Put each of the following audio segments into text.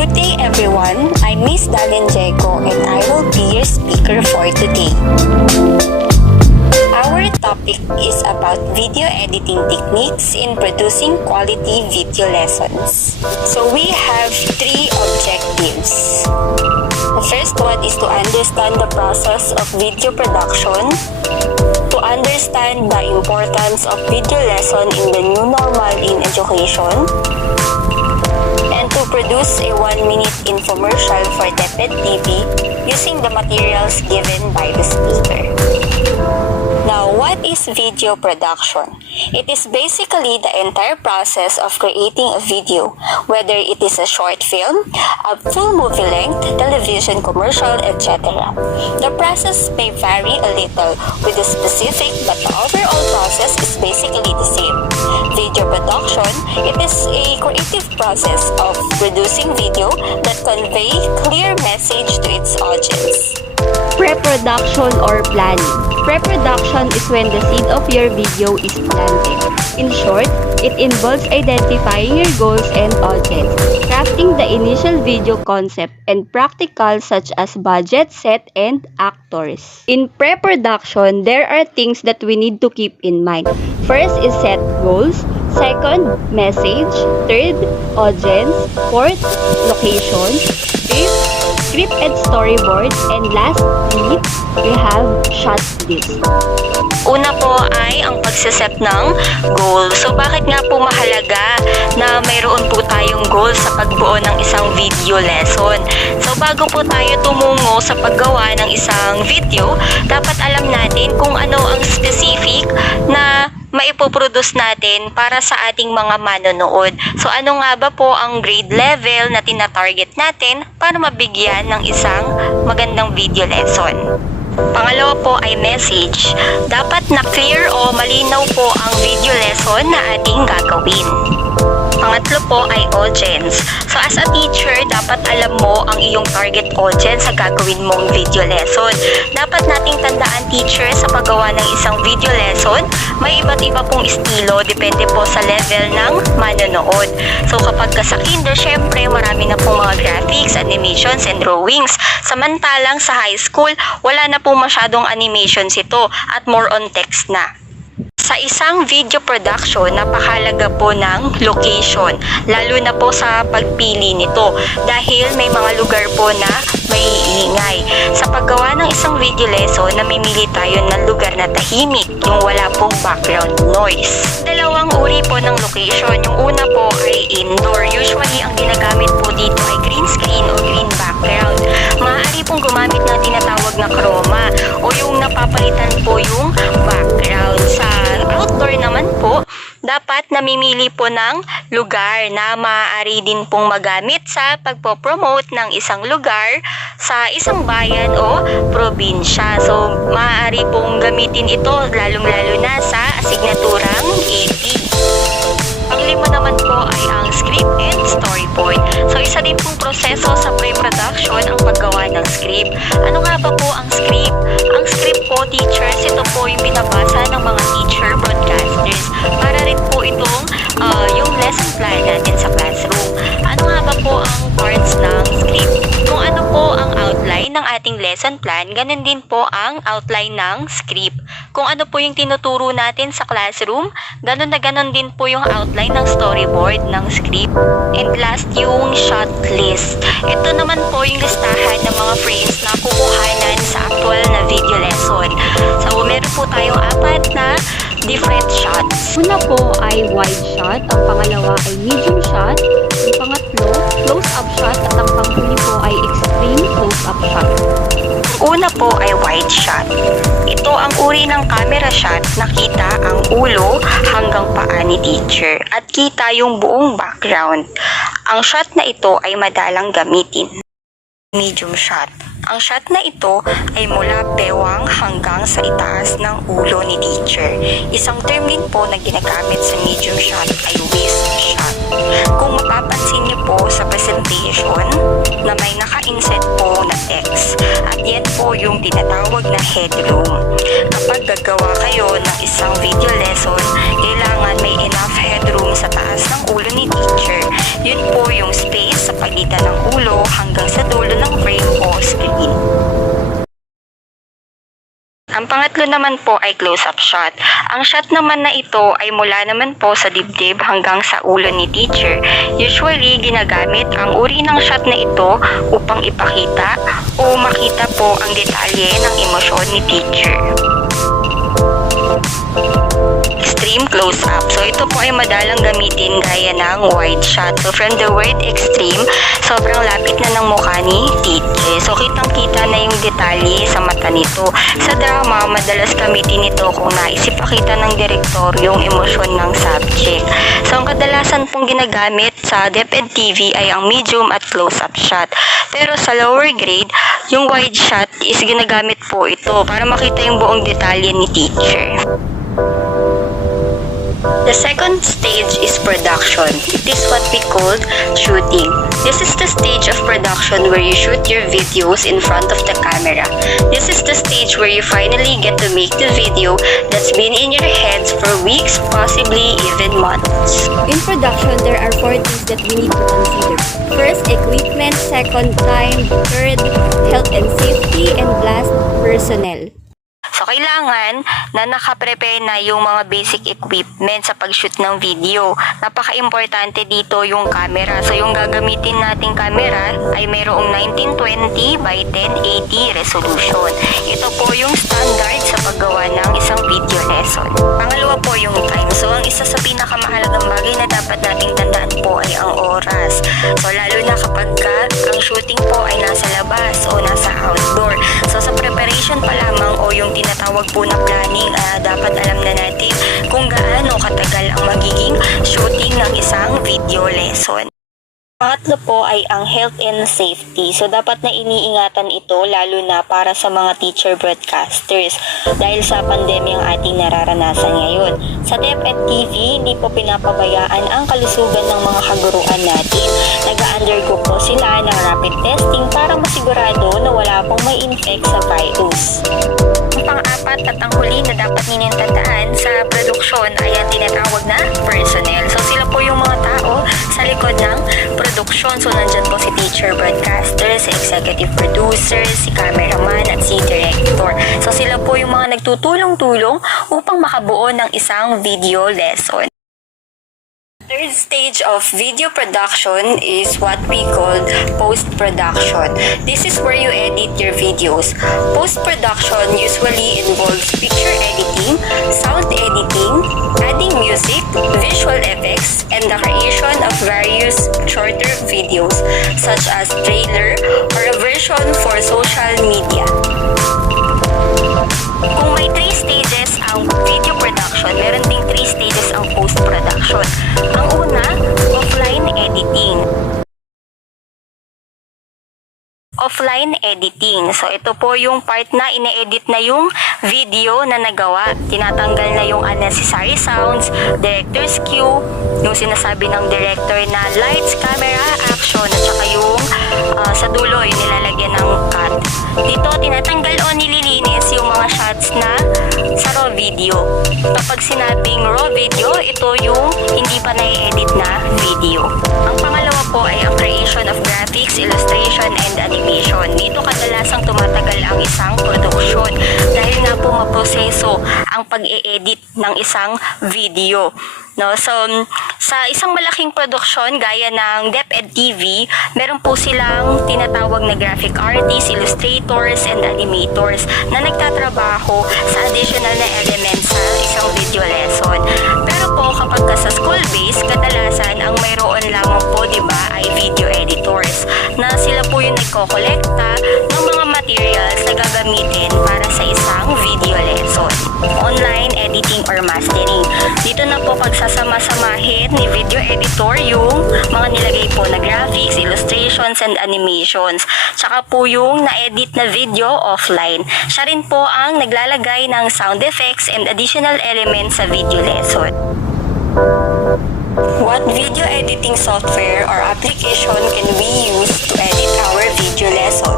Good day everyone, I'm Miss Dalen Jeco and I will be your speaker for today. Our topic is about video editing techniques in producing quality video lessons. So we have three objectives. The first one is to understand the process of video production, to understand the importance of video lesson in the new normal in education, and to produce a 1-minute infomercial for DepEd TV using the materials given by the speaker. Now, what is video production? It is basically the entire process of creating a video, whether it is a short film, a full movie length, television commercial, etc. The process may vary a little with the specific, but the overall process is basically the same. Video production, it is a creative process of producing video that convey clear message to its audience. Pre-production or planning. Pre-production is when the seed of your video is planted. In short, it involves identifying your goals and audience, crafting the initial video concept, and practical such as budget, set, and actors. In pre-production, there are things that we need to keep in mind. First is set goals. Second, message. Third, audience. Fourth, location. Fifth, script and storyboard. And lastly, we have shot list. Una po ay ang pagsiset ng goal. So bakit nga po mahalaga na mayroon po tayong goal sa pagbuo ng isang video lesson? So bago po tayo tumungo sa paggawa ng isang video, dapat alam natin kung ano ang specific na maipoproduce natin para sa ating mga manonood. So ano nga ba po ang grade level na tina-target natin para mabigyan ng isang magandang video lesson? Pangalawa po ay message. Dapat na clear o malinaw po ang video lesson na ating gagawin. Pangatlo po ay audience. So as a teacher, dapat alam mo ang iyong target audience sa gagawin mong video lesson. Dapat nating tandaan, teacher, sa paggawa ng isang video lesson, may iba't iba pong estilo, depende po sa level ng manonood. So kapag sa kinder, syempre marami na pong mga graphics, animations, and drawings. Samantalang sa high school, wala na po masyadong animations ito at more on text na. Sa isang video production, napakahalaga po ng location, lalo na po sa pagpili nito dahil may mga lugar po na may iingay. Sa paggawa ng isang video lesson, namimili tayo ng lugar na tahimik, yung wala pong background noise. Dalawang uri po ng location. Yung una po ay indoor. Usually, ang ginagamit po dito ay green screen o green background. Maaari pong gumamit ng tinatawag na chroma o yung napapalitan po yung background. Sa outdoor naman po, dapat namimili po ng lugar na maaari din pong magamit sa pagpopromote ng isang lugar sa isang bayan o probinsya. So, maaari pong gamitin ito lalong-lalo na sa asignaturang AP. Panglima naman po ay ang script and storyboard. So, isa din pong proseso sa pre-production ang paggawa ng script. Ano nga ba po ang script? Ang script po, teachers, ito po yung binabasa ng mga teacher broadcasters para rin po itong yung lesson plan natin sa classroom. Ano nga ba po ang parts ng script? Kung ano po ang outline ng ating lesson plan, ganun din po ang outline ng script. Kung ano po yung tinuturo natin sa classroom, ganun na ganun din po yung outline ng storyboard ng script. And last, yung shot list. Ito naman po yung listahan ng mga frames na kukuhanan sa actual na video lesson. So, meron po tayong 4 na different shots. Una po ay wide shot, ang pangalawa ay medium shot, ang pangatlo, close-up shot, at ang panghuli po ay extreme close-up shot. Una po ay wide shot. Ito ang uri ng camera shot na kita ang ulo hanggang paa ni teacher at kita yung buong background. Ang shot na ito ay madalang gamitin. Medium shot. Ang shot na ito ay mula bewang hanggang sa itaas ng ulo ni teacher. Isang term din po na ginagamit sa medium shot ay waist shot. Kung mapapansin niyo po sa presentation na may naka-inset po na text at yan po yung tinatawag na headroom. Kapag gagawa kayo ng isang video lesson, kailangan may enough headroom sa taas ng ulo ni teacher. Yun po yung space sa pagitan ng ulo hanggang sa dulo ng frame o screen. Ang pangatlo naman po ay close-up shot. Ang shot naman na ito ay mula naman po sa dibdib hanggang sa ulo ni teacher. Usually, ginagamit ang uri ng shot na ito upang ipakita o makita po ang detalye ng emosyon ni teacher. Extreme close-up. So, ito po ay madalang gamitin gaya ng wide shot. So, from the word extreme, sobrang lapit na ng mukha ni teacher. So, kitang-kita na yung detalye sa mata nito. Sa drama, madalas gamitin ito kung nais ipakita ng direktor yung emosyon ng subject. So, ang kadalasan pong ginagamit sa DepEd TV ay ang medium at close-up shot. Pero sa lower grade, yung wide shot is ginagamit po ito para makita yung buong detalye ni teacher. The second stage is production. It is what we called shooting. This is the stage of production where you shoot your videos in front of the camera. This is the stage where you finally get to make the video that's been in your heads for weeks, possibly even months. In production, there are 4 things that we need to consider. First, equipment. Second, time. Third, health and safety. And last, personnel. So, kailangan na nakaprepare na yung mga basic equipment sa pag-shoot ng video. Napaka-importante dito yung camera. So, yung gagamitin nating camera ay mayroong 1920 by 1080 resolution. Ito po yung standard sa paggawa ng isang video lesson. Pangalawa po yung time. So, ang isa sa pinakamahalagang bagay na dapat nating tandaan po ay ang oras. So, lalo na kapag ang shooting po ay nasa labas o nasa outdoor. So, sa preparation pa lamang o yung tinatawag po na planning, dapat alam na natin kung gaano katagal ang magiging shooting ng isang video lesson. Pangatlo po ay ang health and safety. So, dapat na iniingatan ito lalo na para sa mga teacher broadcasters dahil sa pandemya ang ating nararanasan ngayon. Sa DepEd TV, hindi po pinapabayaan ang kalusugan ng mga kaguruan natin. Nag-undergo po sila ng rapid testing para masigurado na wala pong may infect sa virus. Ang pang-apat at ang huli na dapat ninyong tandaan sa produksyon ay ang tinatawag na personnel. So, sila po yung mga tao sa likod ng produksyon. So, nandyan po si teacher broadcaster, si executive producer, si cameraman, at si director. So, sila po yung mga nagtutulong-tulong upang makabuo ng isang video lesson. Third stage of video production is what we call post-production. This is where you edit your videos. Post-production usually involves picture editing, sound editing, adding music, visual effects, and the creation of various shorter videos such as trailer or a version for social media. Kung may 3 stages ang video production, meron ding 3 stages ang post-production. Ang una, offline editing. Offline editing. So, ito po yung part na ine-edit na yung video na nagawa. Tinatanggal na yung unnecessary sounds, director's cue, yung sinasabi ng director na lights, camera, action, at saka yung sa dulo yung nilalagyan ng cut. Dito, tinatanggal o nililinis yung mga shots na sa raw video. Kapag sinabing raw video, ito yung hindi pa na-edit na video. Ang pangalawa po ay ang creation of graphics, illustration, and animation. Dito kadalasang tumatagal ang isang produksyon dahil nga po maproseso ang pag-e-edit ng isang video. No? So, sa isang malaking produksyon gaya ng DepEd TV, meron po silang tinatawag na graphic artists, illustrators, and animators na nagtatrabaho sa additional na elements sa isang video lesson. Pero po kapag sa school-based, kadalasan ang mayroon lamang po, diba, ay video editors na sila po yung nagkokolekta ng mga materials na gagamitin para sa isang video lesson. Online editing or mastering. Dito na po pagsasama-samahin ni video editor yung mga nilagay po na graphics, illustrations, and animations. Tsaka po yung na-edit na video offline. Siya rin po ang naglalagay ng sound effects and additional elements sa video lesson. What video editing software or application can we use to edit our video lesson?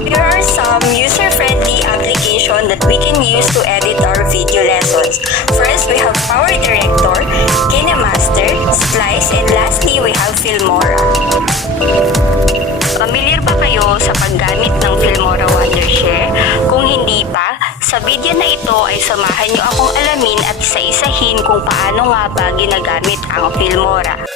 There are some user-friendly applications that we can use to edit our video lessons. First, we have Power Director, KineMaster, Splice, and lastly, we have Filmora. Familiar ba kayo sa paggamit ng Filmora Wondershare? Kung hindi pa, sa video na ito ay samahan nyo akong alamin at isa-isahin kung paano nga ba ginagamit ang Filmora.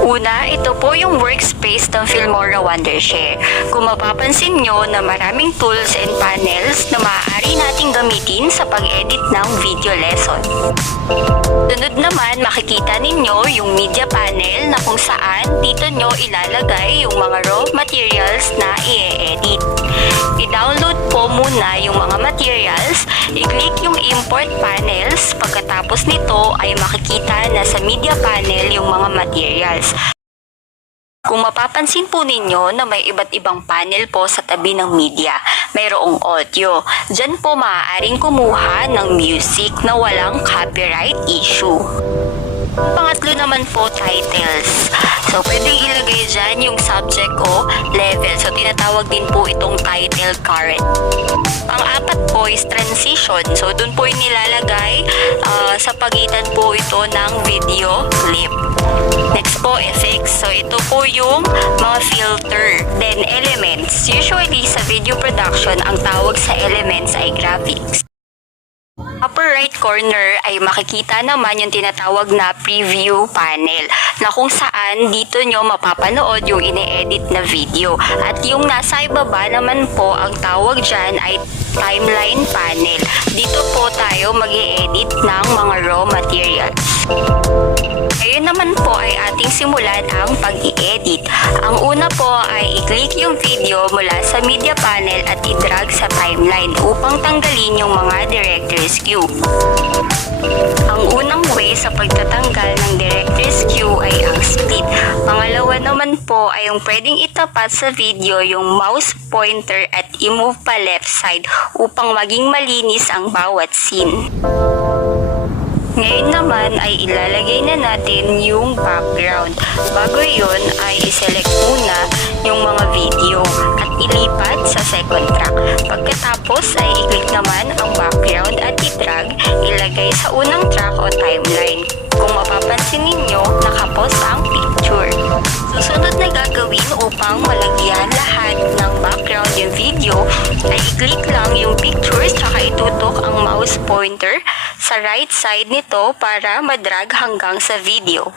Una, ito po yung workspace ng Filmora Wondershare. Kung mapapansin nyo na maraming tools and panels na maaari nating gamitin sa pag-edit ng video lesson. Sunod naman, makikita ninyo yung media panel na kung saan dito nyo ilalagay yung mga raw materials na i-edit. I-download po muna yung mga materials, i-click yung import panels, pagkatapos nito ay makikita na sa media panel yung mga materials. Kung mapapansin po ninyo na may iba't ibang panel po sa tabi ng media, mayroong audio. Diyan po maaaring kumuha ng music na walang copyright issue. Pangatlo naman po, titles. So, pwedeng ilagay dyan yung subject o level. So, tinatawag din po itong title card. Pang-apat po is transition. So, dun po yung nilalagay sa pagitan po ito ng video clip. Next po, effects. So, ito po yung mga filter. Then, elements. Usually, sa video production, ang tawag sa elements ay graphics. Upper right corner ay makikita naman yung tinatawag na preview panel na kung saan dito nyo mapapanood yung ine-edit na video. At yung nasa ibaba naman po, ang tawag dyan ay timeline panel. Dito po tayo mag-i-edit ng mga raw materials. Ngayon naman po ay ating simulan ang pag-i-edit. Ang una po ay i-click yung video mula sa media panel at i-drag sa timeline upang tanggalin yung mga director's cue. Ang unang way sa pagtatanggal ng director's cue ay ang split. Pangalawa naman po ay yung pwedeng itapat sa video yung mouse pointer at i-move pa left side upang maging malinis ang bawat scene. Ngayon naman ay ilalagay na natin yung background. Bago yun ay iselect muna yung mga video at ilipat sa second track. Pagkatapos ay i-click naman ang background at i-drag, ilagay sa unang track o timeline. Kung mapapansin ninyo, nakapos ang picture. Susunod na gagawin upang malagyan lahat ng background yung video ay i-click lang yung pictures tsaka itutok ang mouse pointer sa right side nito para madrag hanggang sa video.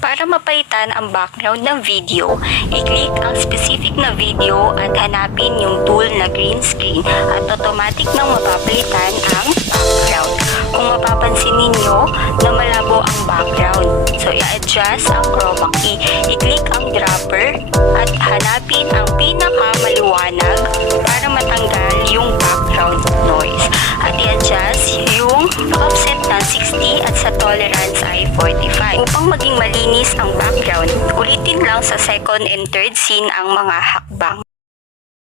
Para mapalitan ang background ng video, i-click ang specific na video at hanapin yung tool na green screen at automatic nang mapapalitan ang background. Kung mapapansin ninyo na malabo ang background, so i-adjust ang chroma key. I-click ang dropper at hanapin ang pinakamaliwanag para matanggal yung background noise. At i-adjust yung offset ng 60 at sa tolerance ay 45. Upang maging malinis ang background, ulitin lang sa second and third scene ang mga hakbang.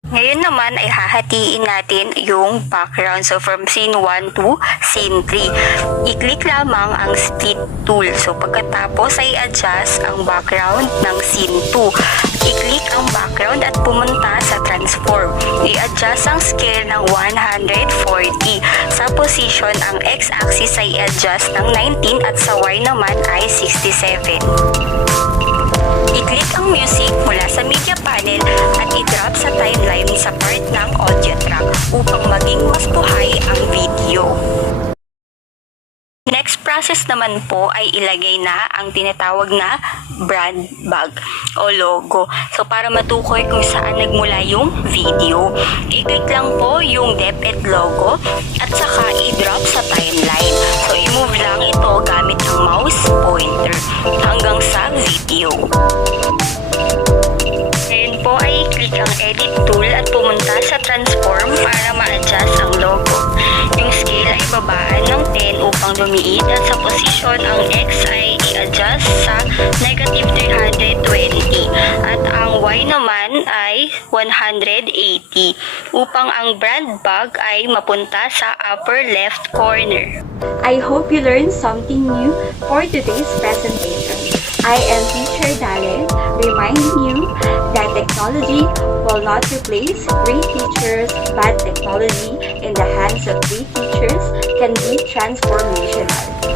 Ngayon naman ay hahatiin natin yung background. So from scene 1 to scene 3. I-click lamang ang split tool. So pagkatapos ay adjust ang background ng scene 2. I-click ang background at pumunta sa transform. I-adjust ang scale ng 140. Sa position, ang x-axis ay i-adjust ng 19 at sa y naman ay 67. I-click ang music mula sa media panel at i-drop sa timeline sa part ng audio track upang maging mas buhay ang video. Next process naman po ay ilagay na ang tinatawag na brand bag o logo. So para matukoy kung saan nagmula yung video, i-click lang po yung DepEd logo at saka i-drop sa timeline. So i-move lang ito gamit ang mouse pointer hanggang sa video. Ngayon po ay i-click ang edit tool at pumunta sa transform para ma-adjust ang logo. Yung scale ay babaan ng 10 upang lumiit at sa posisyon ang X ay i-adjust sa negative 320 at ang Y naman ay 180 upang ang brand bag ay mapunta sa upper left corner. I hope you learned something new for today's presentation. I am Teacher Darren, reminding you that technology will not replace great teachers, but technology in the hands of great teachers can be transformational.